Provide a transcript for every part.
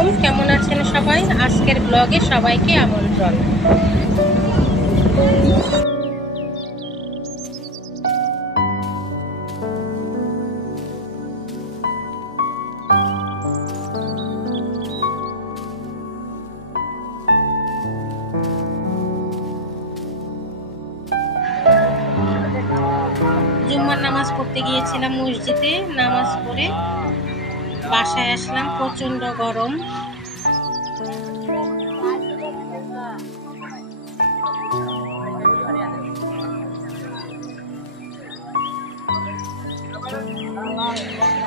আলাইকুম, কেমন আছেন সবাই? আজকের ব্লগে সবাইকে আমন্ত্রণ। জুম্মার নামাজ পড়তে গিয়েছিলাম মসজিদে। নামাজ পড়ে বাসায় আসলাম। প্রচন্ড গরম।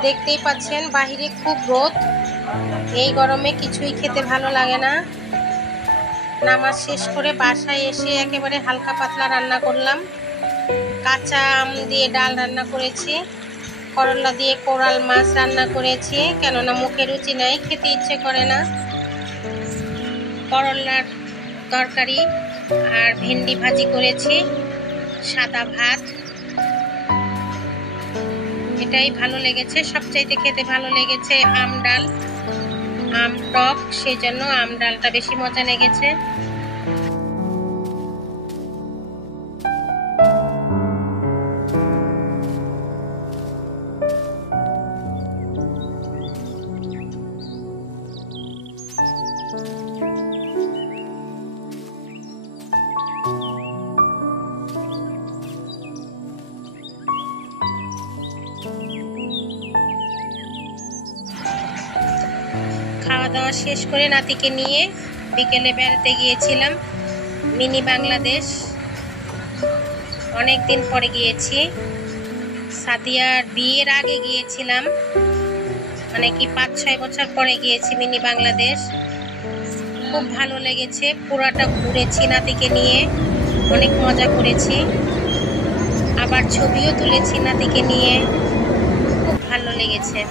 দেখতেই পাচ্ছেন বাহিরে খুব রোদ। এই গরমে কিছুই খেতে ভালো লাগে না। নামাজ শেষ করে বাসায় এসে একেবারে হালকা পাতলা রান্না করলাম। কাঁচা আম দিয়ে ডাল রান্না করেছি, করলা দিয়ে কোরাল মাছ রান্না করেছি, কেননা মুখে রুচি নাই, খেতে ইচ্ছে করে না। করলার তরকারি আর ভেন্ডি ভাজি করেছি, সাদা ভাত। এটাই ভালো লেগেছে। সবচাইতে খেতে ভালো লেগেছে আম ডাল। আম টক, সেই জন্য আম ডালটা বেশি মজা লেগেছে। খাওয়া দাওয়া শেষ করে নাতিকে নিয়ে বিকেলে বেড়াতে গিয়েছিলাম মিনি বাংলাদেশ। অনেক দিন পরে গিয়েছি। সাদিয়ার বিয়ের আগে গিয়েছিলাম, মানে কি 5-6 বছর পরে গিয়েছি মিনি বাংলাদেশ। খুব ভালো লেগেছে। পুরাটা ঘুরেছি নাতিকে নিয়ে, অনেক মজা করেছি। আবার ছবিও তুলেছি নাতিকে নিয়ে, খুব ভালো লেগেছে।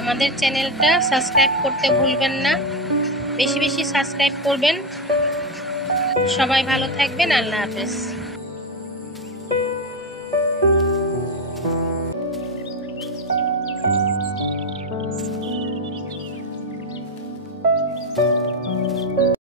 আমাদের চ্যানেলটা সাবস্ক্রাইব করতে ভুলবেন না। বেশি বেশি সাবস্ক্রাইব করবেন। সবাই ভালো থাকবেন। আল্লাহ হাফেজ।